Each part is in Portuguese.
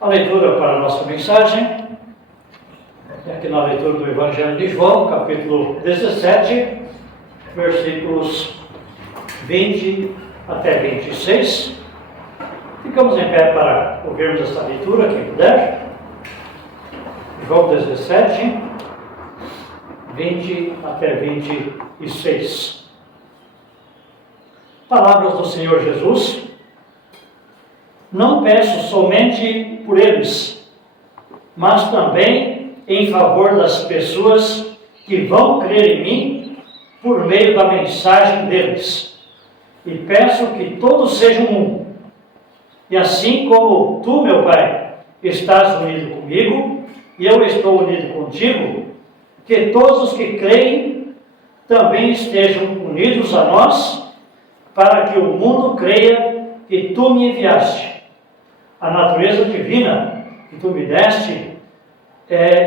A leitura para a nossa mensagem é aqui na leitura do Evangelho de João, capítulo 17, versículos 20 até 26. Ficamos em pé para ouvirmos esta leitura, quem puder. João 17, 20 até 26. Palavras do Senhor Jesus. Não peço somente por eles, mas também em favor das pessoas que vão crer em mim por meio da mensagem deles. E peço que todos sejam um. E assim como tu, meu Pai, estás unido comigo, e eu estou unido contigo, que todos os que creem também estejam unidos a nós, para que o mundo creia que tu me enviaste. A natureza divina que tu me deste,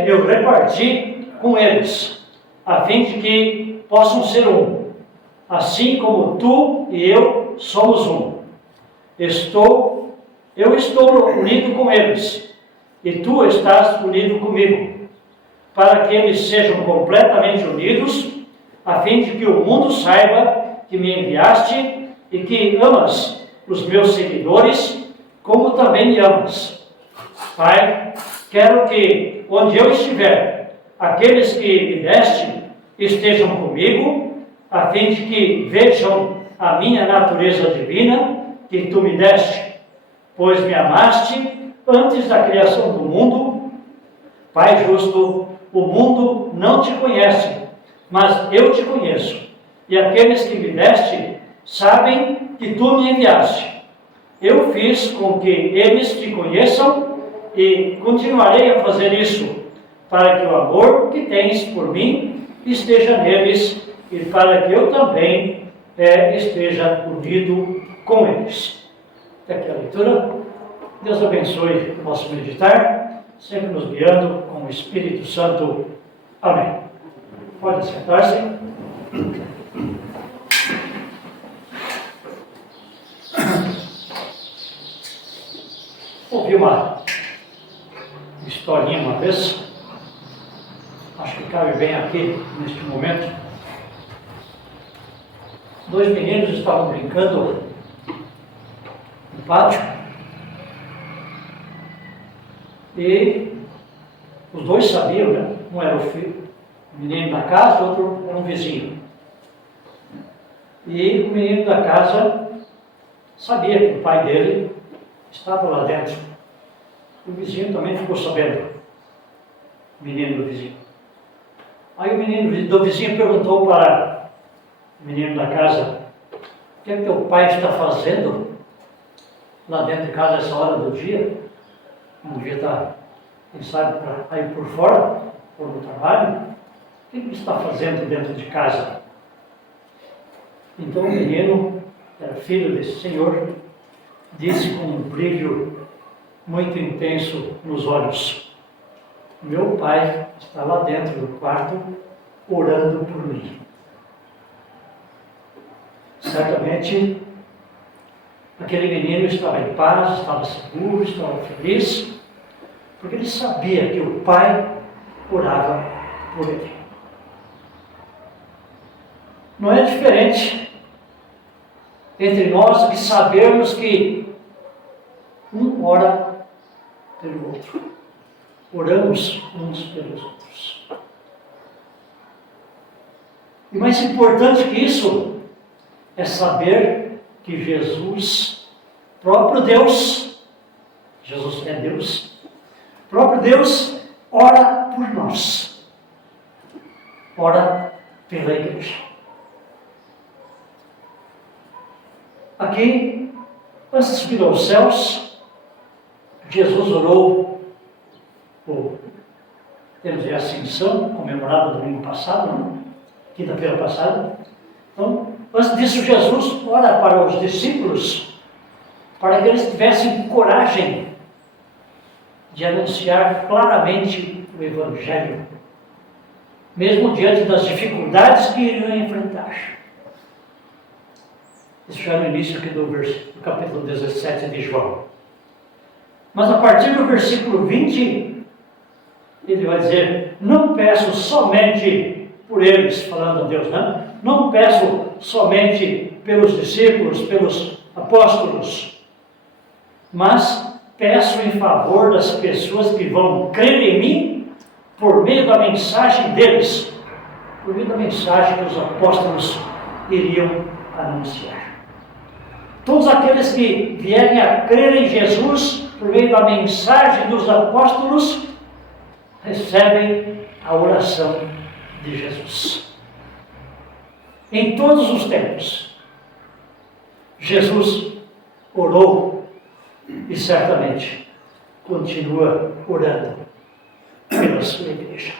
eu reparti com eles, a fim de que possam ser um, assim como tu e eu somos um. Eu estou unido com eles, e tu estás unido comigo, para que eles sejam completamente unidos, a fim de que o mundo saiba que me enviaste e que amas os meus seguidores, como também me amas. Pai, quero que, onde eu estiver, aqueles que me deste estejam comigo, a fim de que vejam a minha natureza divina que tu me deste, pois me amaste antes da criação do mundo. Pai justo, o mundo não te conhece, mas eu te conheço, e aqueles que me deste sabem que tu me enviaste. Eu fiz com que eles te conheçam e continuarei a fazer isso, para que o amor que tens por mim esteja neles e para que eu também esteja unido com eles. Até aqui a leitura. Deus abençoe o nosso meditar, sempre nos guiando com o Espírito Santo. Amém. Pode sentar-se. Ouvi uma historinha uma vez, acho que cabe bem aqui neste momento. Dois meninos estavam brincando no pátio e os dois sabiam, né? Um era o menino da casa, o outro era um vizinho. E o menino da casa sabia que o pai dele estava lá dentro. O vizinho também ficou sabendo, o menino do vizinho. Aí o menino do vizinho perguntou para o menino da casa: o que é que teu pai está fazendo lá dentro de casa essa hora do dia? Um dia está, quem sabe, para ir por fora, ou no trabalho. O que ele está fazendo dentro de casa? Então o menino, era filho desse senhor, disse com um brilho muito intenso nos olhos: meu pai está lá dentro do quarto orando por mim. Certamente aquele menino estava em paz, estava seguro, estava feliz, porque ele sabia que o pai orava por ele. Não é diferente entre nós que sabermos que um ora pelo outro. Oramos uns pelos outros. E mais importante que isso é saber que Jesus, próprio Deus, Jesus é Deus, próprio Deus ora por nós. Ora pela igreja. Aqui, antes de subir aos céus, Jesus orou temos a Ascensão, comemorada no domingo passado, né? Quinta-feira passada. Então, antes disso, Jesus ora para os discípulos, para que eles tivessem coragem de anunciar claramente o Evangelho, mesmo diante das dificuldades que iriam enfrentar. Isso já no início aqui do capítulo 17 de João. Mas a partir do versículo 20, ele vai dizer: não peço somente por eles, falando a Deus, né? Não peço somente pelos discípulos, pelos apóstolos, mas peço em favor das pessoas que vão crer em mim por meio da mensagem deles, por meio da mensagem que os apóstolos iriam anunciar. Todos aqueles que vierem a crer em Jesus por meio da mensagem dos apóstolos recebem a oração de Jesus. Em todos os tempos, Jesus orou e certamente continua orando pela sua igreja.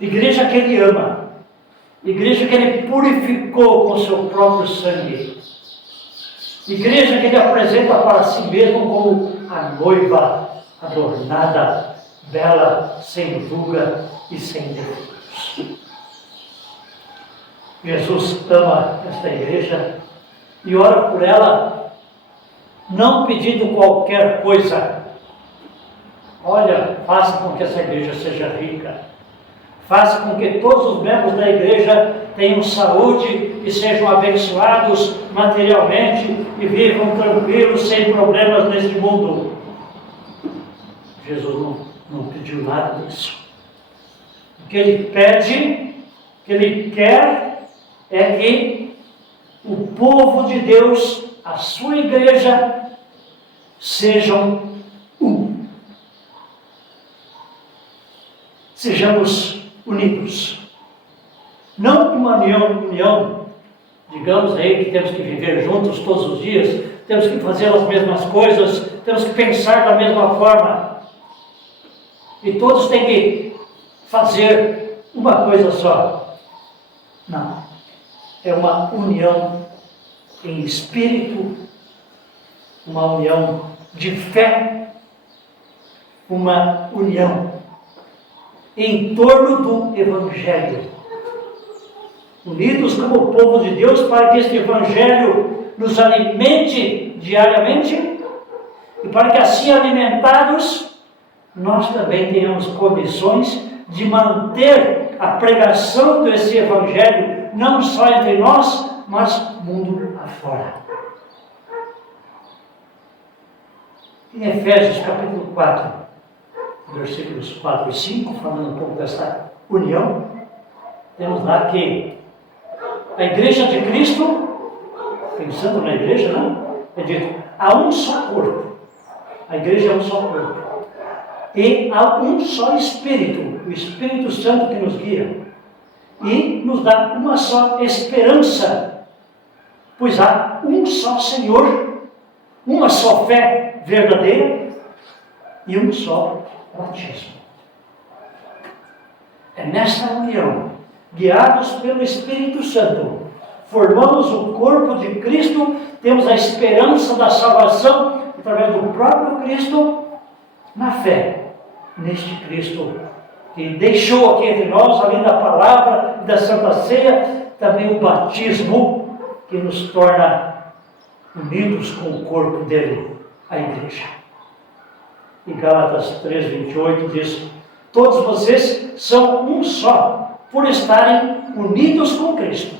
Igreja que Ele ama, igreja que Ele purificou com seu próprio sangue, igreja que Ele apresenta para si mesmo como a noiva adornada, bela, sem ruga e sem defeitos. Jesus ama esta igreja e ora por ela, não pedindo qualquer coisa. Olha, faça com que essa igreja seja rica, faça com que todos os membros da igreja tenham saúde e sejam abençoados materialmente e vivam tranquilos, sem problemas neste mundo. Jesus não pediu nada disso. O que Ele pede, o que Ele quer, é que o povo de Deus, a sua igreja, sejam um. Sejamos unidos. Não uma união, digamos aí, que temos que viver juntos todos os dias, temos que fazer as mesmas coisas, temos que pensar da mesma forma. E todos têm que fazer uma coisa só. Não. É uma união em espírito, uma união de fé, uma união em torno do Evangelho. Unidos como povo de Deus para que este Evangelho nos alimente diariamente e para que assim alimentados nós também tenhamos condições de manter a pregação desse Evangelho não só entre nós, mas mundo afora. Em Efésios capítulo 4, versículos 4 e 5, falando um pouco dessa união, temos lá que a igreja de Cristo, pensando na igreja, não? É dito, há um só corpo. A igreja é um só corpo. E há um só Espírito, o Espírito Santo que nos guia. E nos dá uma só esperança, pois há um só Senhor, uma só fé verdadeira e um só batismo. É nesta união, guiados pelo Espírito Santo, formamos o corpo de Cristo, temos a esperança da salvação através do próprio Cristo, na fé neste Cristo que deixou aqui entre nós, além da palavra e da Santa Ceia, também o batismo que nos torna unidos com o corpo dele, a igreja. E Gálatas 3:28 diz: todos vocês são um só, por estarem unidos com Cristo.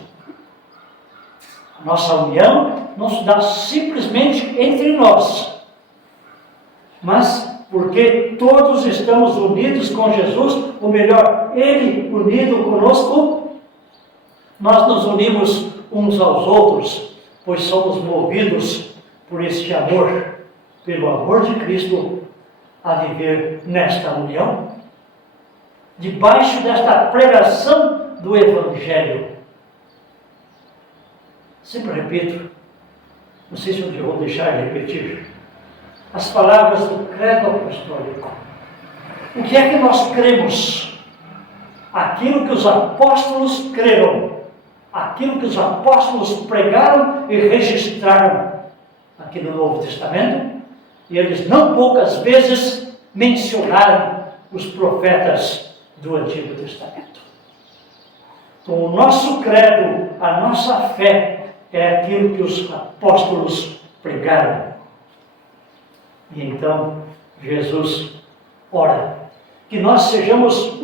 A nossa união não se dá simplesmente entre nós, mas porque todos estamos unidos com Jesus, ou melhor, Ele unido conosco, nós nos unimos uns aos outros, pois somos movidos por este amor, pelo amor de Cristo, a viver nesta união, debaixo desta pregação do Evangelho. Sempre repito, não sei se eu vou deixar de repetir, as palavras do credo apostólico. O que é que nós cremos? Aquilo que os apóstolos creram, aquilo que os apóstolos pregaram e registraram aqui no Novo Testamento, e eles não poucas vezes mencionaram os profetas do Antigo Testamento. Então, o nosso credo, a nossa fé, é aquilo que os apóstolos pregaram. E então Jesus ora que nós sejamos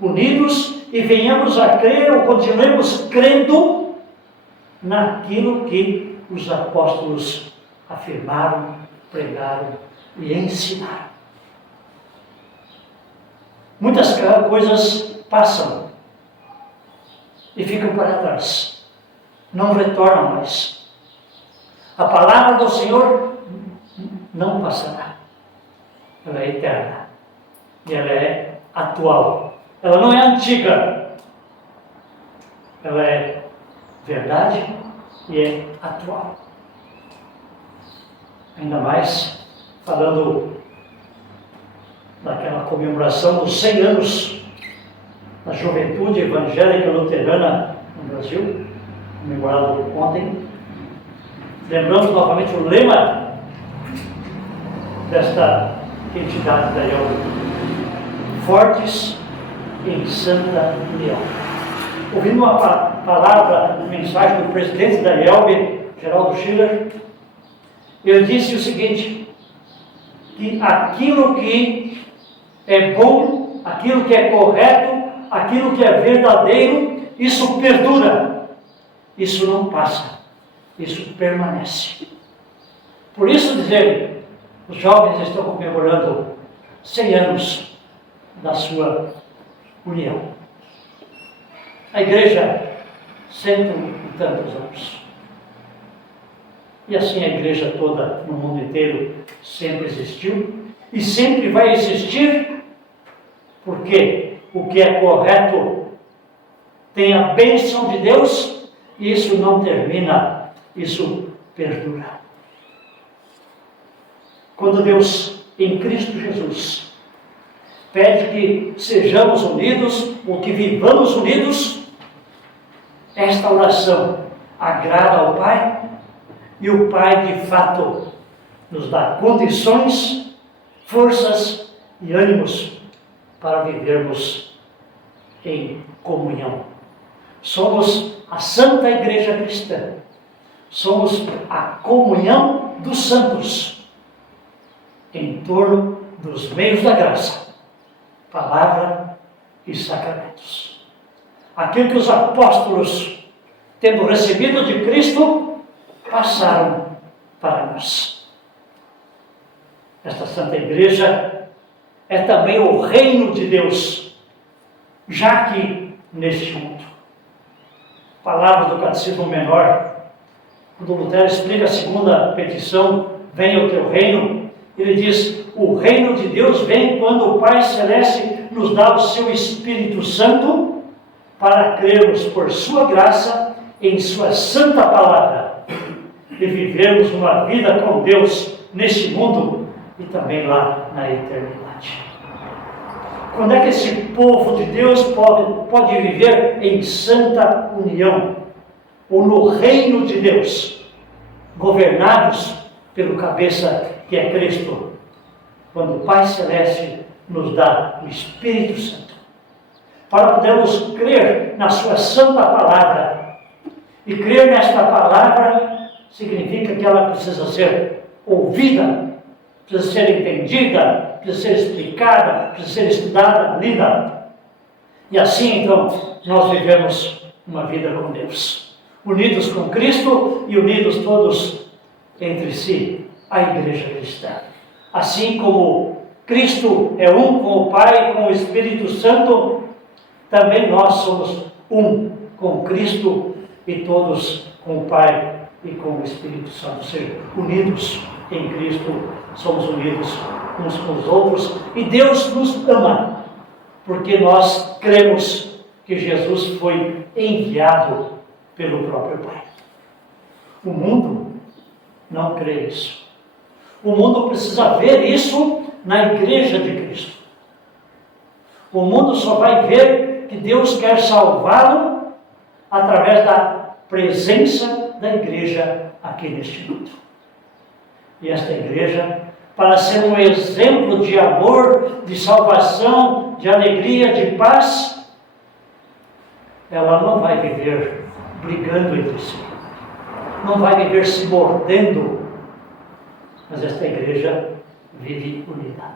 unidos e venhamos a crer ou continuemos crendo naquilo que os apóstolos afirmaram, pregaram e ensinaram. Muitas coisas passam e ficam para trás, não retornam mais. A palavra do Senhor não passará, ela é eterna e ela é atual, ela não é antiga, ela é verdade e é atual. Ainda mais falando daquela comemoração dos 100 anos da juventude evangélica luterana no Brasil, comemorado ontem. Lembramos novamente o lema desta entidade da IELB: fortes em santa união. Ouvindo uma palavra, uma mensagem do presidente da IELB, Geraldo Schiller, ele disse o seguinte, que aquilo que é bom, aquilo que é correto, aquilo que é verdadeiro, isso perdura, isso não passa, isso permanece. Por isso dizer, os jovens estão comemorando 100 anos da sua união. A igreja, 100 e tantos anos. E assim a igreja toda no mundo inteiro sempre existiu e sempre vai existir, porque o que é correto tem a bênção de Deus e isso não termina, isso perdura. Quando Deus, em Cristo Jesus, pede que sejamos unidos ou que vivamos unidos, esta oração agrada ao Pai. E o Pai, de fato, nos dá condições, forças e ânimos para vivermos em comunhão. Somos a Santa Igreja Cristã. Somos a comunhão dos santos em torno dos meios da graça, palavra e sacramentos. Aquilo que os apóstolos, tendo recebido de Cristo, passaram para nós. Esta Santa Igreja é também o reino de Deus, já aqui neste mundo. Palavra do Catecismo Menor, quando Lutero explica a segunda petição, venha o teu reino, ele diz, o reino de Deus vem quando o Pai Celeste nos dá o seu Espírito Santo para crermos por sua graça em sua santa palavra e vivermos uma vida com Deus neste mundo e também lá na eternidade. Quando é que esse povo de Deus pode viver em santa união, ou no reino de Deus, governados pelo cabeça que é Cristo, quando o Pai Celeste nos dá o Espírito Santo, para podermos crer na sua santa palavra, e crer nesta palavra significa que ela precisa ser ouvida, precisa ser entendida, precisa ser explicada, precisa ser estudada, lida. E assim, então, nós vivemos uma vida com Deus, unidos com Cristo e unidos todos entre si, a Igreja Cristã. Assim como Cristo é um com o Pai e com o Espírito Santo, também nós somos um com Cristo e todos com o Pai e com o Espírito Santo, ou seja, unidos em Cristo, somos unidos uns com os outros, e Deus nos ama, porque nós cremos que Jesus foi enviado pelo próprio Pai. O mundo não crê isso. O mundo precisa ver isso na Igreja de Cristo. O mundo só vai ver que Deus quer salvá-lo através da presença da igreja aqui neste mundo. E esta igreja, para ser um exemplo de amor, de salvação, de alegria, de paz, ela não vai viver brigando entre si, não vai viver se mordendo, mas esta igreja vive unida.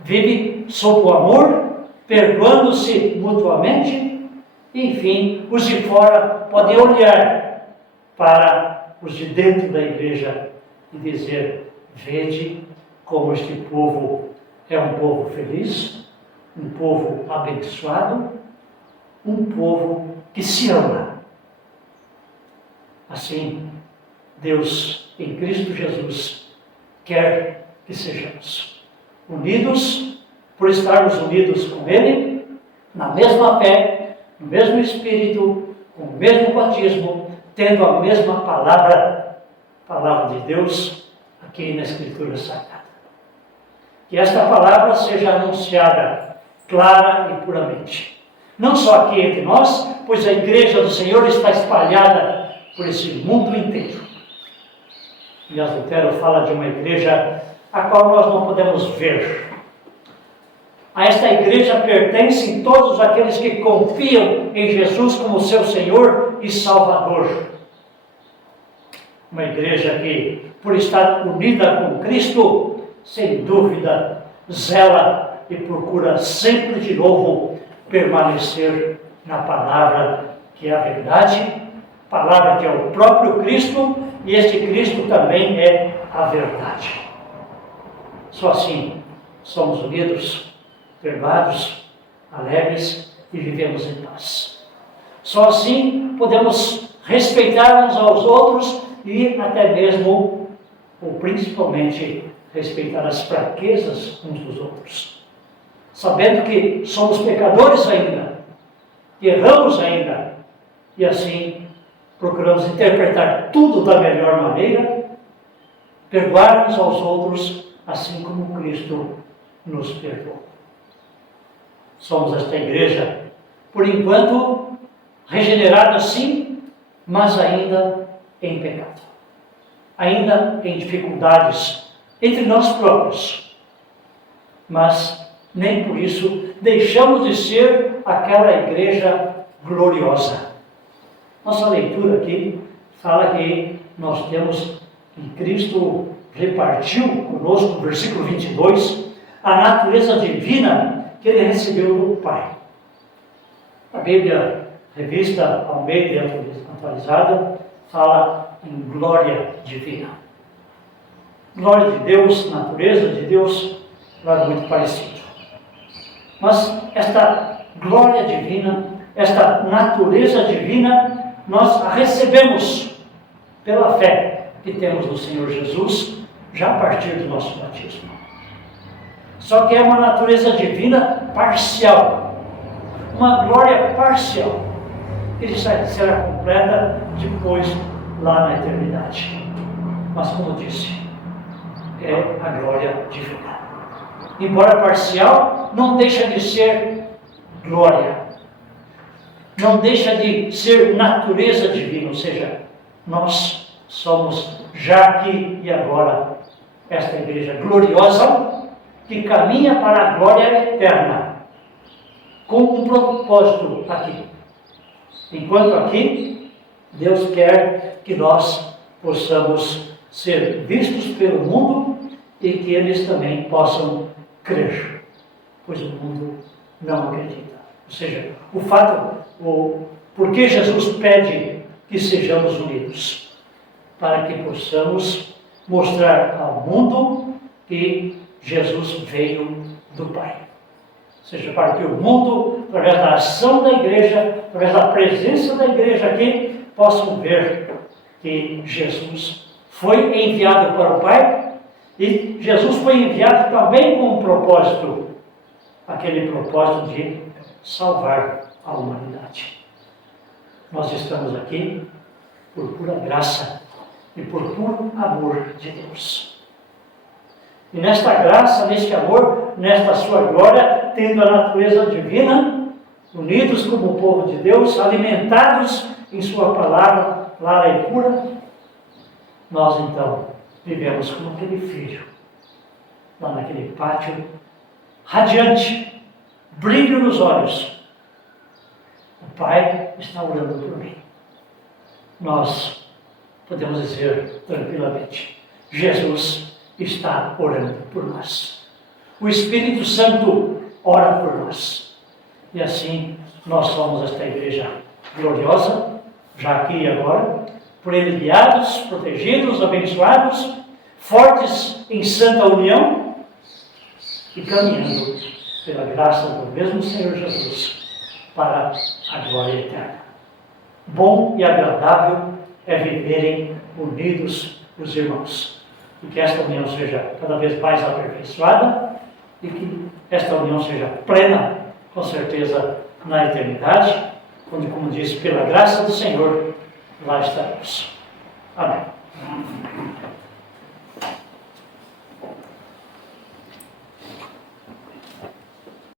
Vive sob o amor, perdoando-se mutuamente, e, enfim, os de fora podem olhar para os de dentro da igreja e dizer: vede como este povo é um povo feliz, um povo abençoado, um povo que se ama. Assim, Deus, em Cristo Jesus, quer que sejamos unidos, por estarmos unidos com Ele, na mesma fé, no mesmo Espírito, com o mesmo batismo, tendo a mesma palavra de Deus, aqui na Escritura Sagrada. Que esta palavra seja anunciada clara e puramente. Não só aqui entre nós, pois a igreja do Senhor está espalhada por esse mundo inteiro. Aliás, Lutero fala de uma igreja a qual nós não podemos ver. A esta igreja pertencem todos aqueles que confiam em Jesus como seu Senhor e Salvador. Uma igreja que, por estar unida com Cristo, sem dúvida, zela e procura sempre de novo permanecer na palavra que é a verdade, palavra que é o próprio Cristo, e este Cristo também é a verdade. Só assim somos unidos, perdoados, alegres e vivemos em paz. Só assim podemos respeitar uns aos outros e até mesmo, ou principalmente, respeitar as fraquezas uns dos outros. Sabendo que somos pecadores ainda, erramos ainda, e assim procuramos interpretar tudo da melhor maneira, perdoar uns aos outros, assim como Cristo nos perdoou. Somos esta igreja, por enquanto, regenerada sim, mas ainda em pecado. Ainda em dificuldades entre nós próprios. Mas nem por isso deixamos de ser aquela igreja gloriosa. Nossa leitura aqui fala que nós temos, que Cristo repartiu conosco, no versículo 22, a natureza divina que ele recebeu do Pai. A Bíblia, revista Almeida atualizada, fala em glória divina. Glória de Deus, natureza de Deus, é muito parecido. Mas esta glória divina, esta natureza divina, nós a recebemos pela fé que temos no Senhor Jesus, já a partir do nosso batismo. Só que é uma natureza divina parcial, uma glória parcial, que será completa depois, lá na eternidade. Mas, como disse, é a glória divina. Embora parcial, não deixa de ser glória. Não deixa de ser natureza divina, ou seja, nós somos já aqui e agora esta igreja gloriosa que caminha para a glória eterna, com um propósito aqui. Enquanto aqui, Deus quer que nós possamos ser vistos pelo mundo e que eles também possam crer, pois o mundo não acredita. Ou seja, porque Jesus pede que sejamos unidos, para que possamos mostrar ao mundo que Jesus veio do Pai. Ou seja, para que o mundo, através da ação da igreja, através da presença da igreja aqui, possam ver que Jesus foi enviado para o Pai, e Jesus foi enviado também com um propósito, aquele propósito de salvar a humanidade. Nós estamos aqui por pura graça e por puro amor de Deus. E nesta graça, neste amor, nesta sua glória, tendo a natureza divina, unidos como o povo de Deus, alimentados em sua palavra clara e pura, nós então vivemos como aquele filho, lá naquele pátio, radiante, brilho nos olhos. O Pai está orando por mim. Nós podemos dizer tranquilamente: Jesus está orando por nós. O Espírito Santo ora por nós. E assim nós somos esta igreja gloriosa, já aqui e agora, por Ele guiados, protegidos, abençoados, fortes em santa união e caminhando pela graça do mesmo Senhor Jesus para a glória eterna. Bom e agradável é viverem unidos os irmãos. E que esta união seja cada vez mais aperfeiçoada e que esta união seja plena, com certeza, na eternidade, onde, como disse, pela graça do Senhor, lá estaremos. Amém.